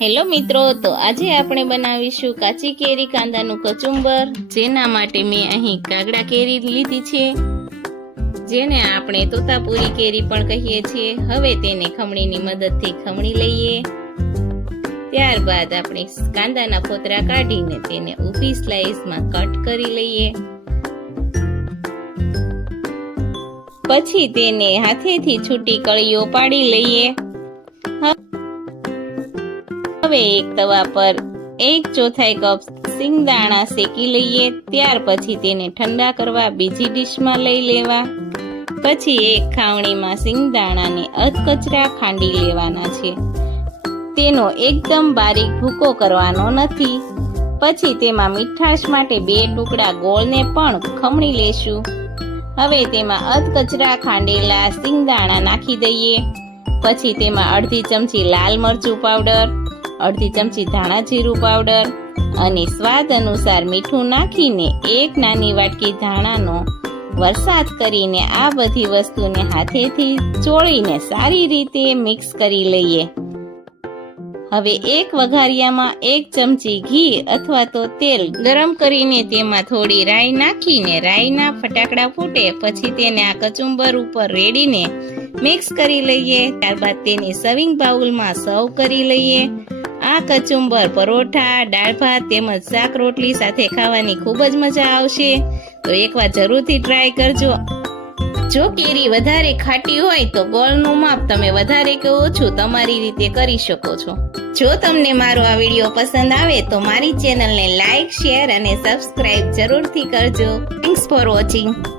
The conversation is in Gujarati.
હેલો મિત્રો, તો આજે આપણે બનાવીશું કાચી કેરી કાંદાનું કચુંબર, જેના માટે મેં અહીં કાગડા કેરી લીધી છે. જેને આપણે તોતાપુરી કેરી પણ કહીએ છીએ. હવે તેને ખમણીની મદદથી ખમણી લઈએ. ત્યારબાદ આપણે કાંદાના ફોતરા કાઢીને તેને ઊભી સ્લાઈસમાં કટ કરી લઈએ. પછી તેને હાથેથી છૂટી કળીઓ પાડી લઈએ. હવે એક તવા પર એક ચોથાઈ કપ સિંગદાણા શેકી લઈએ, ત્યાર પછી તેને ઠંડા કરવા બીજી ડીશમાં લઈ લેવા. પછી એક ખાવણીમાં સિંગદાણાને અધકચરા ખાંડી લેવાના છે. તેનો એકદમ બારીક ભૂકો કરવાનો નથી. પછી તેમાં મીઠાશ માટે બે ટુકડા ગોળને પણ ખમણી લેશું. હવે તેમાં અધકચરા ખાંડેલા સિંગદાણા નાખી દઈએ. પછી તેમાં અડધી ચમચી લાલ મરચું પાવડર અડધી ચમચી ધાણા જીરું પાવડર અને સ્વાદ અનુસાર મીઠું નાખીને એક નાની વાટકી ધાણાનો વરસાદ કરીને આ બધી વસ્તુને હાથેથી ચોળીને સારી રીતે મિક્સ કરી લઈએ. હવે એક વઘારિયામાં એક ચમચી ઘી અથવા તો તેલ ગરમ કરીને તેમાં થોડી રાઈ નાખીને રાઈના ફટાકડા ફૂટે પછી તેને આ કચુંબર ઉપર રેડીને મિક્સ કરી લઈએ. ત્યારબાદ તેને સર્વિંગ બાઉલમાં સર્વ કરી લઈએ. આ કચુંબર, પરોઠા, દાળ ભાત તેમજ શાક રોટલી સાથે ખાવાની ખૂબ જ મજા આવશે. તો એકવાર જરૂરથી ટ્રાય કરજો. જો કેરી વધારે ખાટી હોય તો ગોળનું માપ તમે વધારે કે ઓછું તમારી રીતે કરી શકો છો. જો તમને મારો આ વીડિયો પસંદ આવે તો મારી ચેનલને લાઈક શેર અને સબસ્ક્રાઇબ જરૂરથી કરજો. Thanks for watching